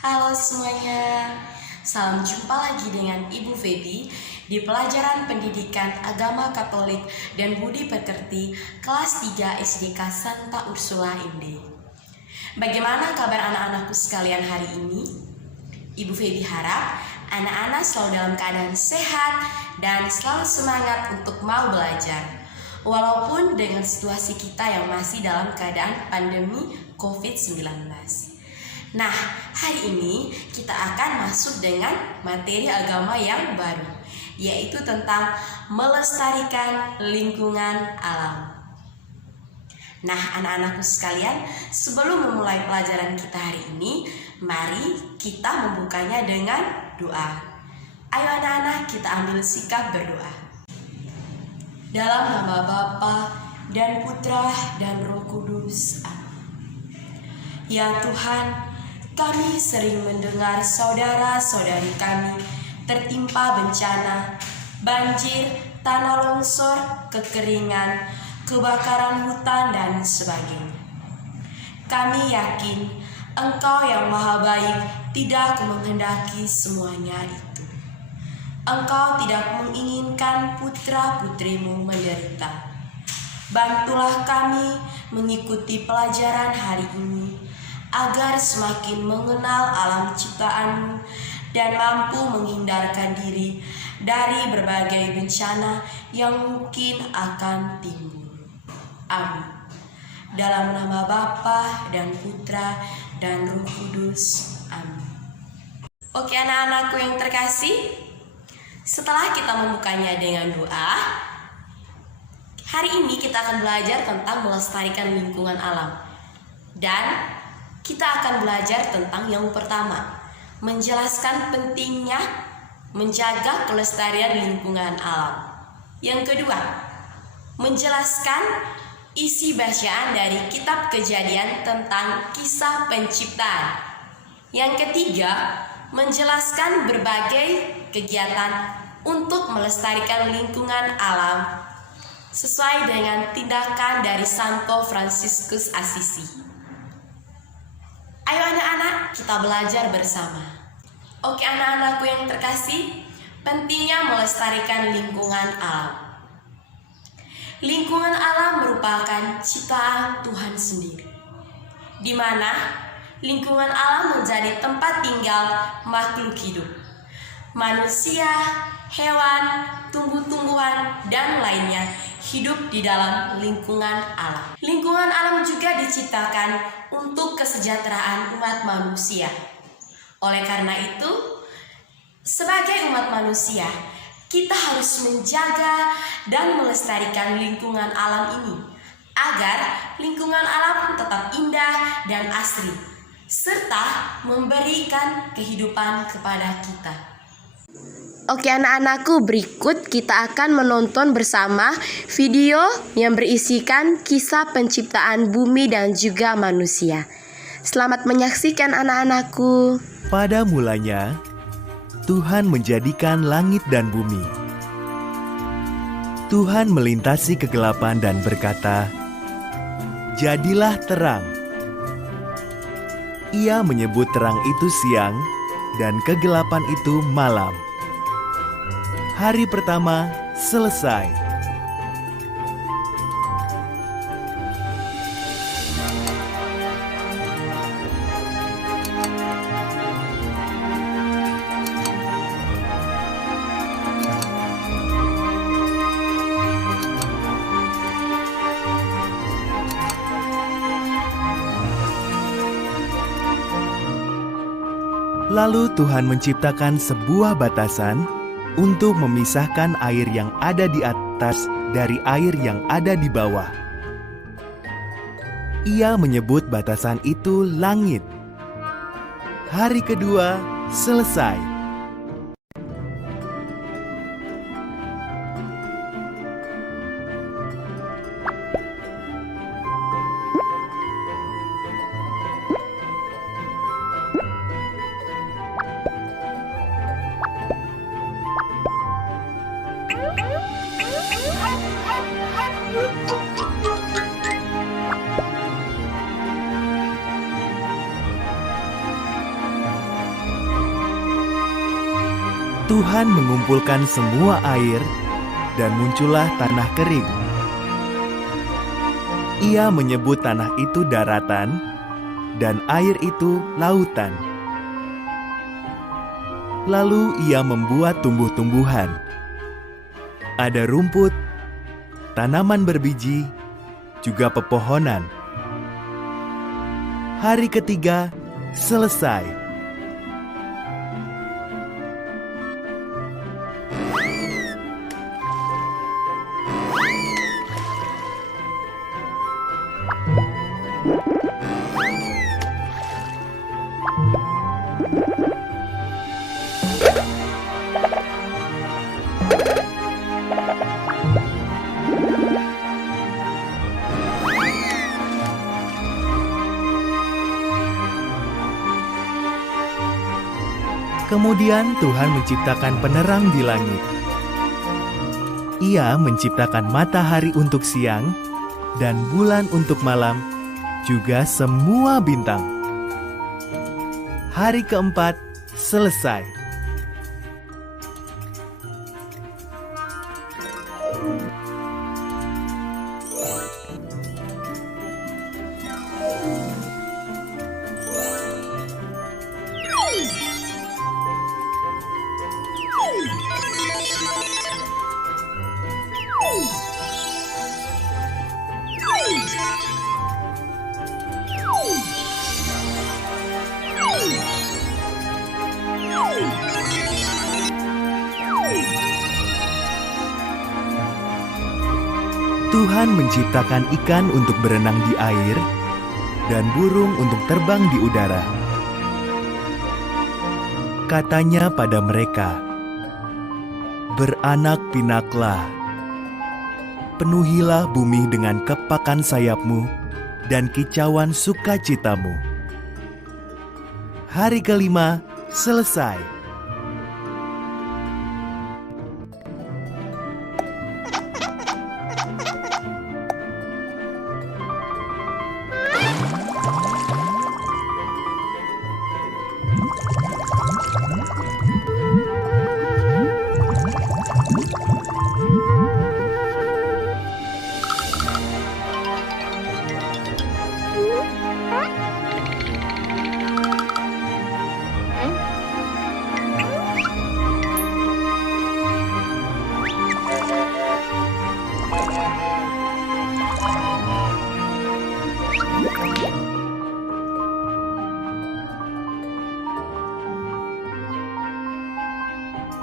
Halo semuanya, salam jumpa lagi dengan Ibu Feby di pelajaran Pendidikan Agama Katolik dan Budi Pekerti kelas 3 SDK Santa Ursula Inde. Bagaimana kabar anak-anakku sekalian hari ini? Ibu Feby harap anak-anak selalu dalam keadaan sehat dan selalu semangat untuk mau belajar. Walaupun dengan situasi kita yang masih dalam keadaan pandemi COVID-19. Nah, hari ini kita akan masuk dengan materi agama yang baru, yaitu tentang melestarikan lingkungan alam. Nah, anak-anakku sekalian, sebelum memulai pelajaran kita hari ini, mari kita membukanya dengan doa. Ayo anak-anak, kita ambil sikap berdoa. Dalam nama Bapa dan Putra dan Roh Kudus. Amin. Ya Tuhan, kami sering mendengar saudara-saudari kami tertimpa bencana, banjir, tanah longsor, kekeringan, kebakaran hutan, dan sebagainya. Kami yakin Engkau yang Maha Baik tidak menghendaki semuanya itu. Engkau tidak menginginkan putra-putrimu menderita. Bantulah kami mengikuti pelajaran hari ini, agar semakin mengenal alam ciptaan dan mampu menghindarkan diri dari berbagai bencana yang mungkin akan timbul. Amin. Dalam nama Bapa dan Putra dan Roh Kudus. Amin. Oke anak-anakku yang terkasih, setelah kita membukanya dengan doa, hari ini kita akan belajar tentang melestarikan lingkungan alam. Dan kita akan belajar tentang yang pertama, menjelaskan pentingnya menjaga kelestarian lingkungan alam. Yang kedua, menjelaskan isi bacaan dari kitab Kejadian tentang kisah penciptaan. Yang ketiga, menjelaskan berbagai kegiatan untuk melestarikan lingkungan alam sesuai dengan tindakan dari Santo Fransiskus Assisi. Ayo anak-anak, kita belajar bersama. Oke anak-anakku yang terkasih, pentingnya melestarikan lingkungan alam. Lingkungan alam merupakan ciptaan Tuhan sendiri, di mana lingkungan alam menjadi tempat tinggal makhluk hidup. Manusia, hewan, tumbuh-tumbuhan, dan lainnya hidup di dalam lingkungan alam. Lingkungan alam juga diciptakan untuk kesejahteraan umat manusia. Oleh karena itu, sebagai umat manusia, kita harus menjaga dan melestarikan lingkungan alam ini agar lingkungan alam tetap indah dan asri, serta memberikan kehidupan kepada kita. Oke anak-anakku, berikut kita akan menonton bersama video yang berisikan kisah penciptaan bumi dan juga manusia. Selamat menyaksikan anak-anakku. Pada mulanya, Tuhan menjadikan langit dan bumi. Tuhan melintasi kegelapan dan berkata, "Jadilah terang." Ia menyebut terang itu siang dan kegelapan itu malam. Hari pertama selesai. Lalu Tuhan menciptakan sebuah batasan untuk memisahkan air yang ada di atas dari air yang ada di bawah. Ia menyebut batasan itu langit. Hari kedua selesai. Tuhan mengumpulkan semua air dan muncullah tanah kering. Ia menyebut tanah itu daratan dan air itu lautan. Lalu ia membuat tumbuh-tumbuhan. Ada rumput, tanaman berbiji, juga pepohonan. Hari ketiga selesai. Kemudian Tuhan menciptakan penerang di langit. Ia menciptakan matahari untuk siang dan bulan untuk malam, juga semua bintang. Hari keempat selesai. Tuhan menciptakan ikan untuk berenang di air dan burung untuk terbang di udara. Katanya pada mereka, "Beranak pinaklah, penuhilah bumi dengan kepakan sayapmu dan kicauan sukacitamu." Hari kelima selesai.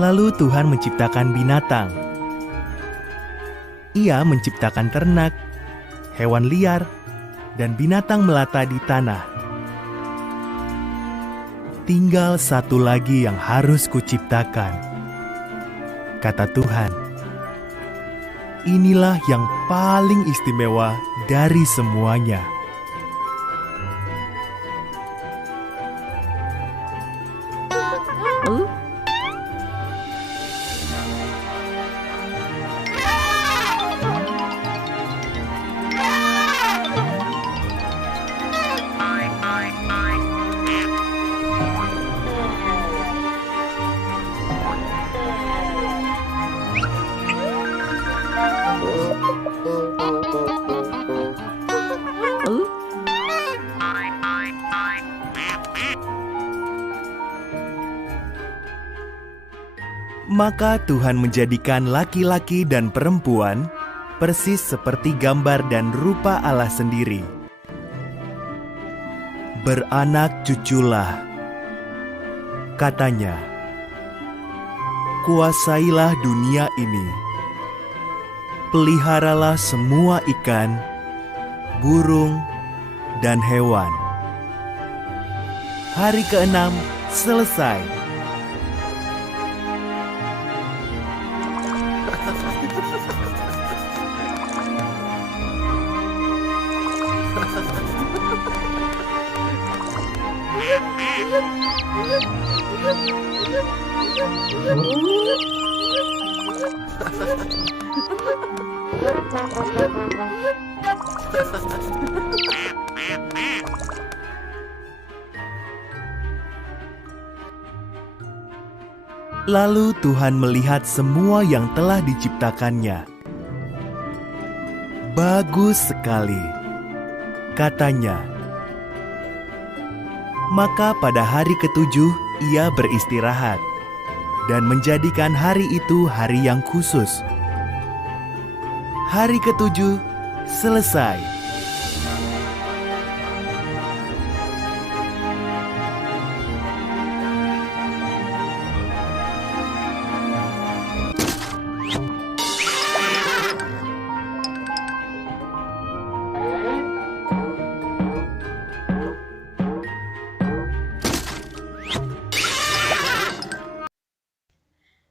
Lalu Tuhan menciptakan binatang. Ia menciptakan ternak, hewan liar, dan binatang melata di tanah. Tinggal satu lagi yang harus kuciptakan, kata Tuhan. Inilah yang paling istimewa dari semuanya. Maka Tuhan menjadikan laki-laki dan perempuan persis seperti gambar dan rupa Allah sendiri. Beranak cuculah, katanya. Kuasailah dunia ini. Peliharalah semua ikan, burung, dan hewan. Hari ke-6 selesai. Lalu Tuhan melihat semua yang telah diciptakannya. Bagus sekali, katanya. Maka pada hari ketujuh ia beristirahat dan menjadikan hari itu hari yang khusus. Hari ketujuh selesai.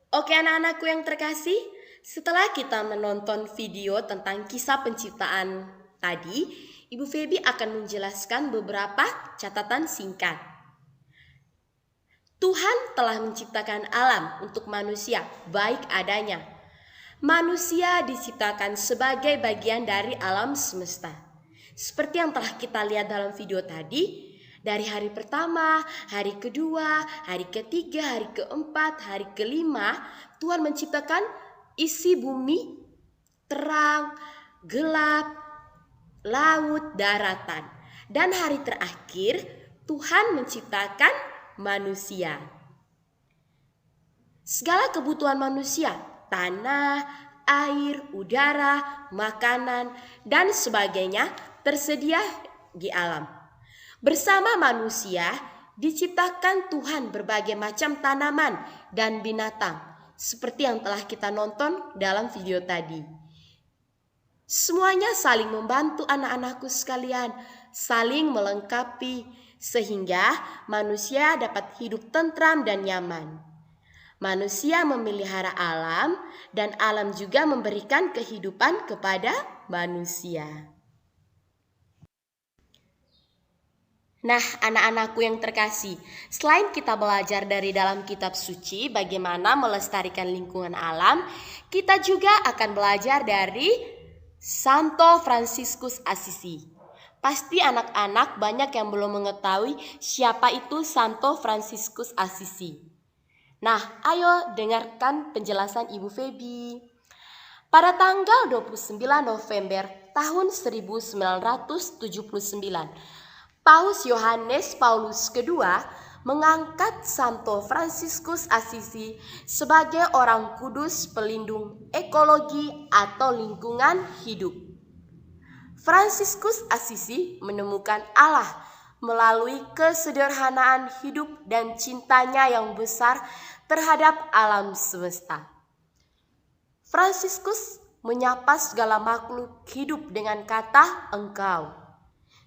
Oke anak-anakku yang terkasih, setelah kita menonton video tentang kisah penciptaan tadi, Ibu Feby akan menjelaskan beberapa catatan singkat. Tuhan telah menciptakan alam untuk manusia baik adanya. Manusia diciptakan sebagai bagian dari alam semesta. Seperti yang telah kita lihat dalam video tadi, dari hari pertama, hari kedua, hari ketiga, hari keempat, hari kelima, Tuhan menciptakan isi bumi, terang, gelap, laut, daratan. Dan hari terakhir, Tuhan menciptakan manusia. Segala kebutuhan manusia, tanah, air, udara, makanan, dan sebagainya tersedia di alam. Bersama manusia diciptakan Tuhan berbagai macam tanaman dan binatang, seperti yang telah kita nonton dalam video tadi. Semuanya saling membantu anak-anakku sekalian, saling melengkapi, sehingga manusia dapat hidup tentram dan nyaman. Manusia memelihara alam, dan alam juga memberikan kehidupan kepada manusia. Nah, anak-anakku yang terkasih, selain kita belajar dari dalam kitab suci bagaimana melestarikan lingkungan alam, kita juga akan belajar dari Santo Fransiskus Assisi. Pasti anak-anak banyak yang belum mengetahui siapa itu Santo Fransiskus Assisi. Nah, ayo dengarkan penjelasan Ibu Feby. Pada tanggal 29 November tahun 1979, Paus Yohanes Paulus II mengangkat Santo Fransiskus Assisi sebagai orang kudus pelindung ekologi atau lingkungan hidup. Fransiskus Assisi menemukan Allah melalui kesederhanaan hidup dan cintanya yang besar terhadap alam semesta. Fransiskus menyapa segala makhluk hidup dengan kata engkau,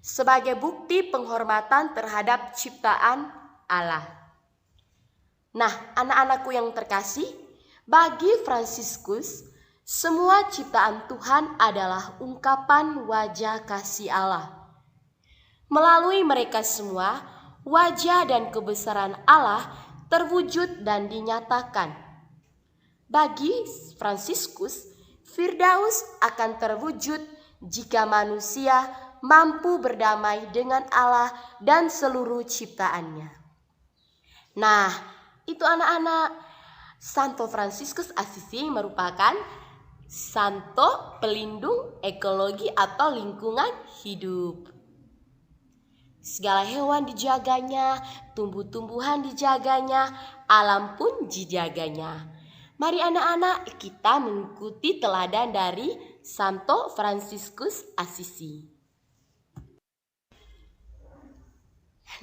sebagai bukti penghormatan terhadap ciptaan Allah. Nah, anak-anakku yang terkasih, bagi Fransiskus, semua ciptaan Tuhan adalah ungkapan wajah kasih Allah. Melalui mereka semua, wajah dan kebesaran Allah terwujud dan dinyatakan. Bagi Fransiskus, Firdaus akan terwujud jika manusia mampu berdamai dengan Allah dan seluruh ciptaannya. Nah, itu anak-anak, Santo Fransiskus Assisi merupakan santo pelindung ekologi atau lingkungan hidup. Segala hewan dijaganya, tumbuh-tumbuhan dijaganya, alam pun dijaganya. Mari anak-anak kita mengikuti teladan dari Santo Fransiskus Assisi.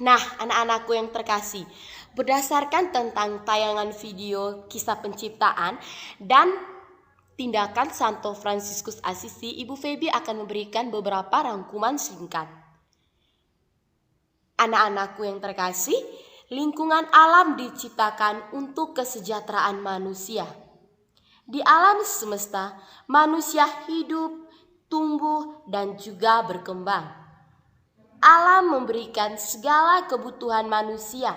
Nah, anak-anakku yang terkasih, berdasarkan tentang tayangan video kisah penciptaan dan tindakan Santo Fransiskus Assisi, Ibu Feby akan memberikan beberapa rangkuman singkat. Anak-anakku yang terkasih, lingkungan alam diciptakan untuk kesejahteraan manusia. Di alam semesta, manusia hidup, tumbuh, dan juga berkembang. Alam memberikan segala kebutuhan manusia,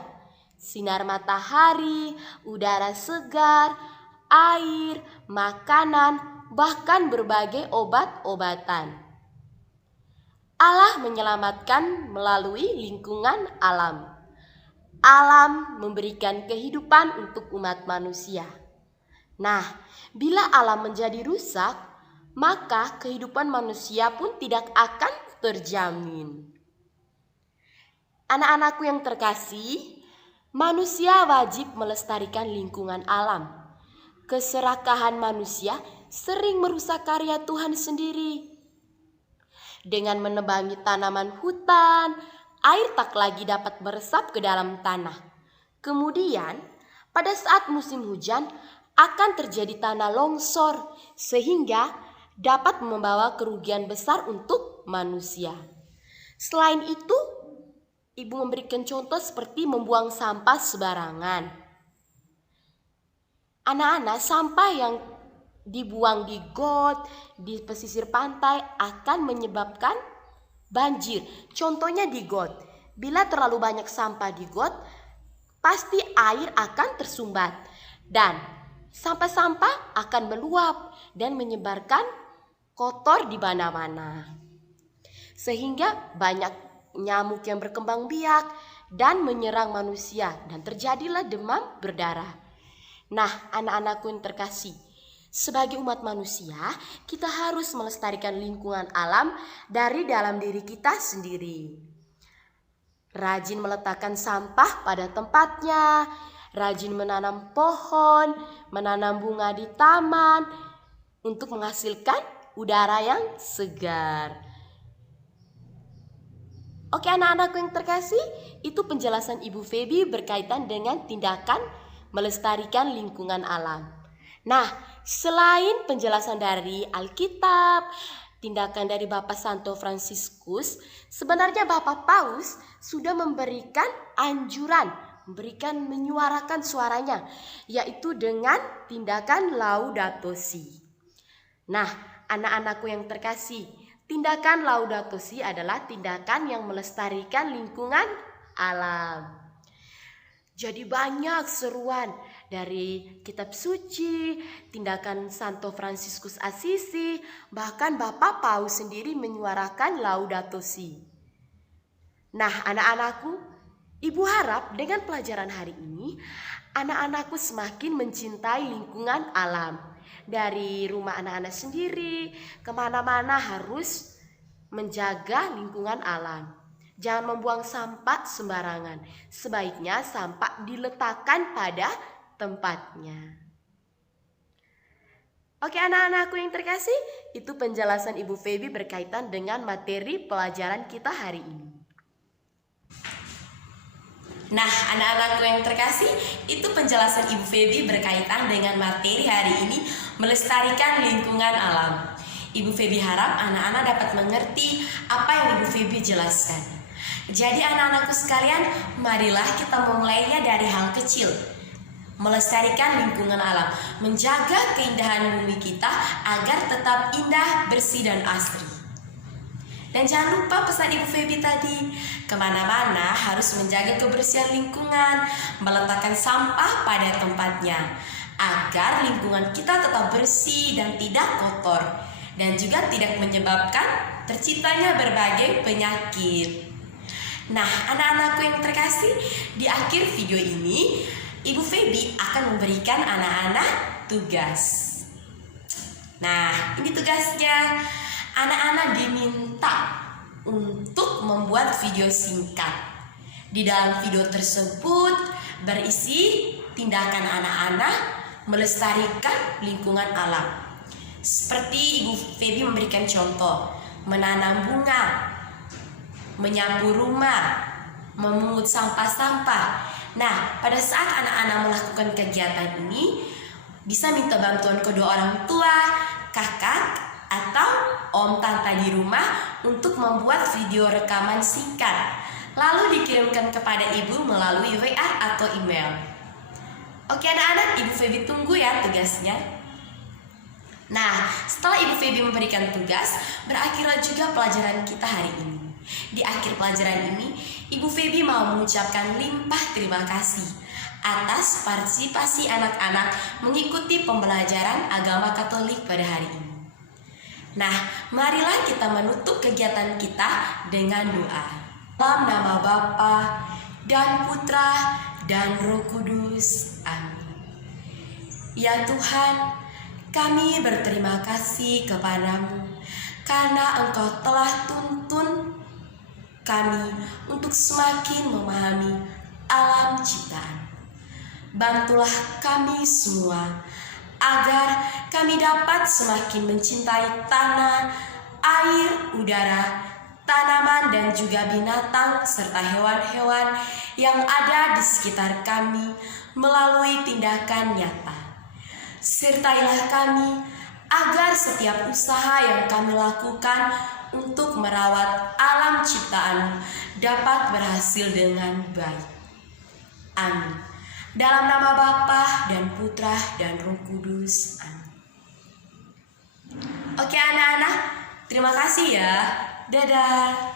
sinar matahari, udara segar, air, makanan, bahkan berbagai obat-obatan. Allah menyelamatkan melalui lingkungan alam. Alam memberikan kehidupan untuk umat manusia. Nah, bila alam menjadi rusak, maka kehidupan manusia pun tidak akan terjamin. Anak-anakku yang terkasih, manusia wajib melestarikan lingkungan alam. Keserakahan manusia sering merusak karya Tuhan sendiri. Dengan menebangi tanaman hutan, air tak lagi dapat meresap ke dalam tanah. Kemudian, pada saat musim hujan, akan terjadi tanah longsor sehingga dapat membawa kerugian besar untuk manusia. Selain itu, ibu memberikan contoh seperti membuang sampah sembarangan. Anak-anak, sampah yang dibuang di got, di pesisir pantai akan menyebabkan banjir. Contohnya di got. Bila terlalu banyak sampah di got, pasti air akan tersumbat dan sampah-sampah akan meluap dan menyebarkan kotor di mana-mana. Sehingga banyak nyamuk yang berkembang biak dan menyerang manusia dan terjadilah demam berdarah. Nah, anak-anakku yang terkasih, sebagai umat manusia, kita harus melestarikan lingkungan alam dari dalam diri kita sendiri. Rajin meletakkan sampah pada tempatnya, rajin menanam pohon, menanam bunga di taman untuk menghasilkan udara yang segar. Oke anak-anakku yang terkasih, itu penjelasan Ibu Feby berkaitan dengan tindakan melestarikan lingkungan alam. Nah, selain penjelasan dari Alkitab, tindakan dari Bapak Santo Fransiskus, sebenarnya Bapak Paus sudah memberikan anjuran, menyuarakan suaranya, yaitu dengan tindakan Laudato Si. Nah, anak-anakku yang terkasih, tindakan Laudato Si adalah tindakan yang melestarikan lingkungan alam. Jadi banyak seruan dari kitab suci, tindakan Santo Fransiskus Assisi, bahkan Bapak Paus sendiri menyuarakan Laudato Si. Nah, anak-anakku, Ibu harap dengan pelajaran hari ini, anak-anakku semakin mencintai lingkungan alam. Dari rumah anak-anak sendiri, kemana-mana harus menjaga lingkungan alam. Jangan membuang sampah sembarangan. Sebaiknya sampah diletakkan pada tempatnya. Oke anak-anakku yang terkasih, itu penjelasan Ibu Feby berkaitan dengan materi pelajaran kita hari ini. Nah anak-anakku yang terkasih, itu penjelasan Ibu Feby berkaitan dengan materi hari ini, melestarikan lingkungan alam. Ibu Feby harap anak-anak dapat mengerti apa yang Ibu Feby jelaskan. Jadi anak-anakku sekalian, marilah kita memulainya dari hal kecil. Melestarikan lingkungan alam, menjaga keindahan bumi kita agar tetap indah, bersih, dan asri. Dan jangan lupa pesan Ibu Feby tadi, kemana-mana harus menjaga kebersihan lingkungan, meletakkan sampah pada tempatnya, agar lingkungan kita tetap bersih dan tidak kotor, dan juga tidak menyebabkan terciptanya berbagai penyakit. Nah, anak-anakku yang terkasih, di akhir video ini, Ibu Feby akan memberikan anak-anak tugas. Nah, ini tugasnya. Anak-anak diminta untuk membuat video singkat. Di dalam video tersebut berisi tindakan anak-anak melestarikan lingkungan alam. Seperti Ibu Feby memberikan contoh, menanam bunga, menyapu rumah, memungut sampah-sampah. Nah, pada saat anak-anak melakukan kegiatan ini, bisa minta bantuan kedua orang tua, kakak, atau om tante di rumah untuk membuat video rekaman singkat, lalu dikirimkan kepada ibu melalui WA atau email. Oke anak-anak, Ibu Feby tunggu ya tugasnya. Nah, setelah Ibu Feby memberikan tugas, berakhirlah juga pelajaran kita hari ini. Di akhir pelajaran ini, Ibu Feby mau mengucapkan limpah terima kasih atas partisipasi anak-anak mengikuti pembelajaran agama Katolik pada hari ini. Nah, marilah kita menutup kegiatan kita dengan doa. Dalam nama Bapa dan Putra, dan Roh Kudus. Amin. Ya Tuhan, kami berterima kasih kepadamu karena Engkau telah tuntun kami untuk semakin memahami alam ciptaan. Bantulah kami semua agar kami dapat semakin mencintai tanah, air, udara, tanaman, dan juga binatang serta hewan-hewan yang ada di sekitar kami melalui tindakan nyata. Sertailah kami agar setiap usaha yang kami lakukan untuk merawat alam ciptaan dapat berhasil dengan baik. Amin. Dalam nama Bapa dan Putra dan Roh Kudus. Amin. Oke anak-anak, terima kasih ya. Dadah.